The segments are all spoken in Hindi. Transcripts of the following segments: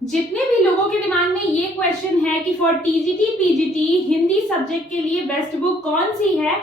जितने भी लोगों के दिमाग में ये क्वेश्चन है कि for TGT PGT Hindi subject के लिए बेस्ट बुक कौन सी है,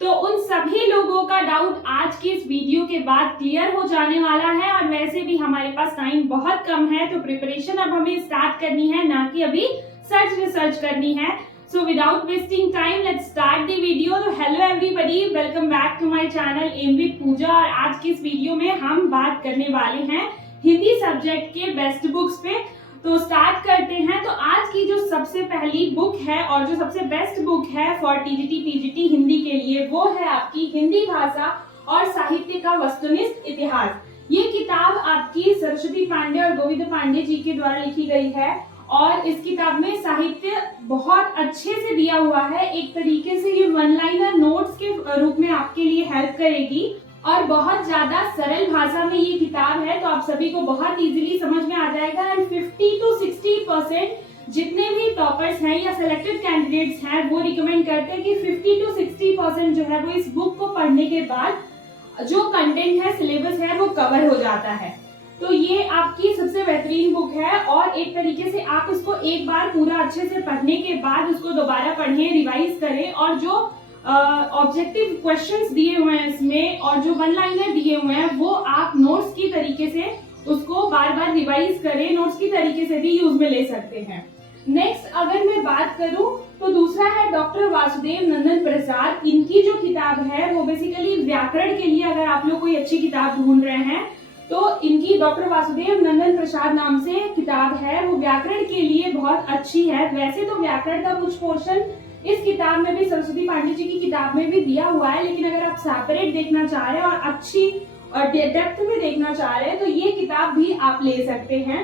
तो उन सभी लोगों का डाउट आज के इस वीडियो के बाद क्लियर हो जाने वाला है। और वैसे भी हमारे पास टाइम बहुत कम है, तो प्रिपरेशन अब हमें स्टार्ट करनी है, ना कि अभी रिसर्च करनी है। So without wasting time, let's start the video. तो hello everybody, welcome back to my channel Aim with पूजा। और आज की इस वीडियो में हम बात करने वाले हैं हिंदी सब्जेक्ट के बेस्ट बुक्स पे। तो स्टार्ट करते हैं। तो आज की जो सबसे पहली बुक है और जो सबसे बेस्ट बुक है फॉर टीजीटी पीजीटी हिंदी के लिए, वो है आपकी हिंदी भाषा और साहित्य का वस्तुनिष्ठ इतिहास। ये किताब आपकी सरस्वती पांडे और गोविंद पांडे जी के द्वारा लिखी गई है और इस किताब में साहित्य बहुत अच्छे से दिया हुआ है। एक तरीके से ये वन लाइनर नोट्स के रूप में आपके लिए हेल्प करेगी और बहुत ज्यादा सरल भाषा में ये किताब है, तो आप सभी को बहुत इजीली समझ में आ जाएगा। एंड 50 to 60% जितने भी टॉपर्स हैं या सिलेक्टेड कैंडिडेट्स हैं वो रिकमेंड करते हैं कि 50 to 60% जो है वो इस बुक को पढ़ने के बाद जो कंटेंट है, सिलेबस है, वो कवर हो जाता है। तो ये आपकी सबसे बेहतरीन बुक है और एक तरीके से आप इसको एक बार पूरा अच्छे से पढ़ने के बाद उसको दोबारा पढ़ें, रिवाइज करें और जो ऑब्जेक्टिव क्वेश्चंस दिए हुए हैं इसमें और जो वन लाइनर दिए हुए हैं वो आप नोट्स की तरीके से उसको बार बार रिवाइज करें, नोट्स की तरीके से भी यूज में ले सकते हैं। नेक्स्ट अगर मैं बात करूं तो दूसरा है डॉक्टर वासुदेव नंदन प्रसाद। इनकी जो किताब है वो बेसिकली व्याकरण के लिए, अगर आप लोग कोई अच्छी किताब ढूंढ रहे हैं तो इनकी डॉक्टर वासुदेव नंदन प्रसाद नाम से किताब है, वो व्याकरण के लिए बहुत अच्छी है। वैसे तो व्याकरण का कुछ पोर्शन इस किताब में भी, सरस्वती पांडे जी की किताब में भी दिया हुआ है, लेकिन अगर आप सेपरेट देखना चाह रहे हैं और अच्छी और डेप्थ में देखना चाह रहे हैं तो ये किताब भी आप ले सकते हैं।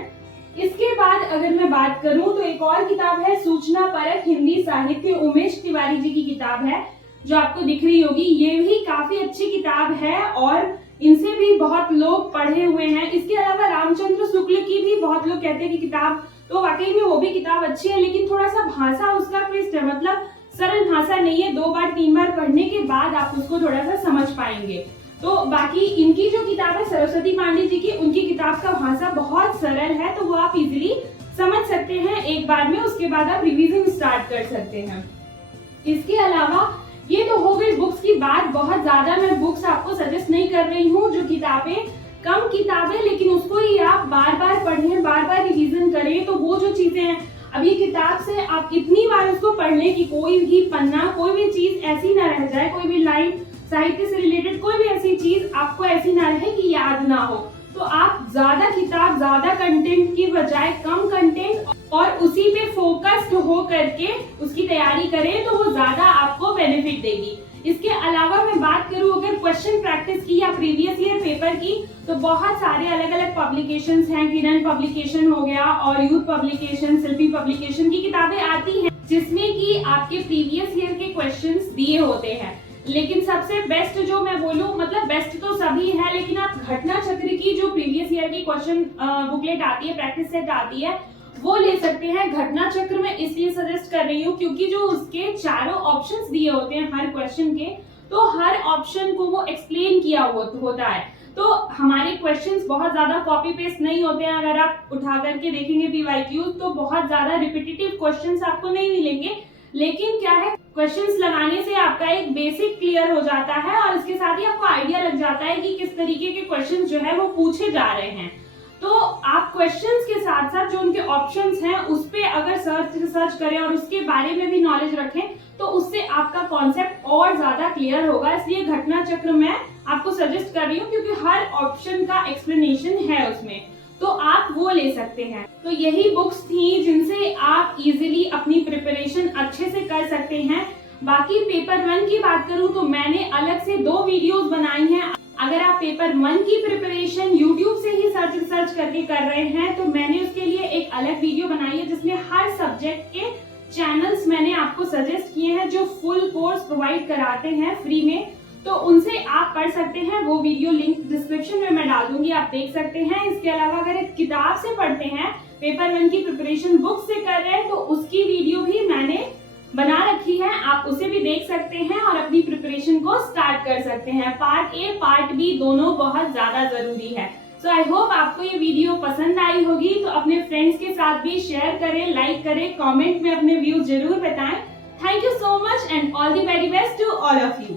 इसके बाद अगर मैं बात करूं तो एक और किताब है सूचना परक हिंदी साहित्य, उमेश तिवारी जी की किताब है जो आपको दिख रही होगी। ये भी काफी अच्छी किताब है और इनसे भी बहुत लोग पढ़े हुए हैं। इसके अलावा रामचंद्र शुक्ल की भी बहुत लोग कहते हैं कि किताब, तो वाकई में वो भी किताब अच्छी है, लेकिन थोड़ा सा भाषा उसका ट्विस्ट है, मतलब सरल भाषा नहीं है। 2 बार 3 बार पढ़ने के बाद आप उसको थोड़ा सा समझ पाएंगे। तो बाकी इनकी जो किताब है सरस्वती पांडे जी की, उनकी किताब का भाषा बहुत सरल है, तो वो आप इजीली समझ सकते हैं एक बार में, उसके बाद आप रिविजन स्टार्ट कर सकते हैं। इसके अलावा ये तो हो गई बुक्स की बात। बहुत ज्यादा मैं बुक्स आपको सजेस्ट नहीं कर रही हूँ। जो किताबें कम किताबें लेकिन उसको ही आप बार बार पढ़ें, बार बार रिवीजन करें, तो वो जो चीजें हैं, अब ये किताब से आप इतनी बार उसको पढ़ लें कि कोई भी पन्ना, कोई भी चीज ऐसी ना रह जाए, कोई भी लाइन साहित्य से रिलेटेड कोई भी ऐसी चीज आपको ऐसी ना रहे कि याद ना हो। तो आप ज्यादा किताब, ज्यादा कंटेंट की बजाय कम कंटेंट और उसी पे फोकस्ड हो करके उसकी तैयारी करें, तो वो ज्यादा आपको बेनिफिट देगी। इसके अलावा मैं बात करूं अगर क्वेश्चन प्रैक्टिस की या प्रीवियस ईयर पेपर की, तो बहुत सारे अलग अलग पब्लिकेशंस हैं। किरण पब्लिकेशन हो गया और यूथ पब्लिकेशन, शिल्पी पब्लिकेशन की किताबें आती हैं जिसमें कि आपके प्रीवियस ईयर के क्वेश्चंस दिए होते हैं। लेकिन सबसे बेस्ट जो मैं बोलूं, मतलब बेस्ट तो सभी है, लेकिन आप घटना चक्र की जो प्रीवियस ईयर की क्वेश्चन बुकलेट आती है, प्रैक्टिस सेट आती है, वो ले सकते हैं। घटना चक्र में इसलिए सजेस्ट कर रही हूँ क्योंकि जो उसके चारों ऑप्शंस दिए होते हैं हर क्वेश्चन के, तो हर ऑप्शन को वो एक्सप्लेन किया होता है। तो हमारे क्वेश्चंस बहुत ज्यादा कॉपी पेस्ट नहीं होते हैं। अगर आप उठा करके देखेंगे पीवाईक्यूज तो बहुत ज्यादा रिपीटेटिव क्वेश्चंस आपको नहीं मिलेंगे, लेकिन क्या है, क्वेश्चंस लगाने से आपका एक बेसिक क्लियर हो जाता है और इसके साथ ही आपको आइडिया लग जाता है कि किस तरीके के क्वेश्चंस जो है वो पूछे जा रहे हैं। तो आप क्वेश्चंस के साथ साथ जो उनके ऑप्शंस हैं उस पे अगर रिसर्च करें और उसके बारे में भी नॉलेज रखें, तो उससे आपका कॉन्सेप्ट और ज्यादा क्लियर होगा। इसलिए घटना चक्र मैं आपको सजेस्ट कर रही हूँ क्योंकि हर ऑप्शन का एक्सप्लेनेशन है उसमें, तो आप वो ले सकते हैं। तो यही बुक्स थी जिनसे आप इजीली अपनी प्रिपरेशन अच्छे से कर सकते हैं। बाकी पेपर 1 की बात करूं तो मैंने अलग से 2 वीडियोस बनाई हैं। अगर आप पेपर 1 की प्रिपरेशन YouTube से ही सर्च करके कर रहे हैं तो मैंने उसके लिए एक अलग वीडियो बनाई है जिसमें हर सब्जेक्ट के चैनल्स मैंने आपको सजेस्ट किए हैं जो फुल कोर्स प्रोवाइड कराते हैं फ्री में, तो उनसे आप पढ़ सकते हैं। वो वीडियो लिंक डिस्क्रिप्शन में मैं डाल दूंगी, आप देख सकते हैं। इसके अलावा अगर एक किताब से पढ़ते हैं, पेपर 1 की प्रिपरेशन बुक से कर रहे हैं, तो उसकी वीडियो भी मैंने बना रखी है, आप उसे भी देख सकते हैं और अपनी प्रिपरेशन को स्टार्ट कर सकते हैं। पार्ट ए पार्ट बी दोनों बहुत ज्यादा जरूरी है। सो आई होप आपको ये वीडियो पसंद आई होगी, तो अपने फ्रेंड्स के साथ भी शेयर करें, लाइक करें, कमेंट में अपने व्यूज जरूर बताएं। Thank you so much and all the very best to all of you.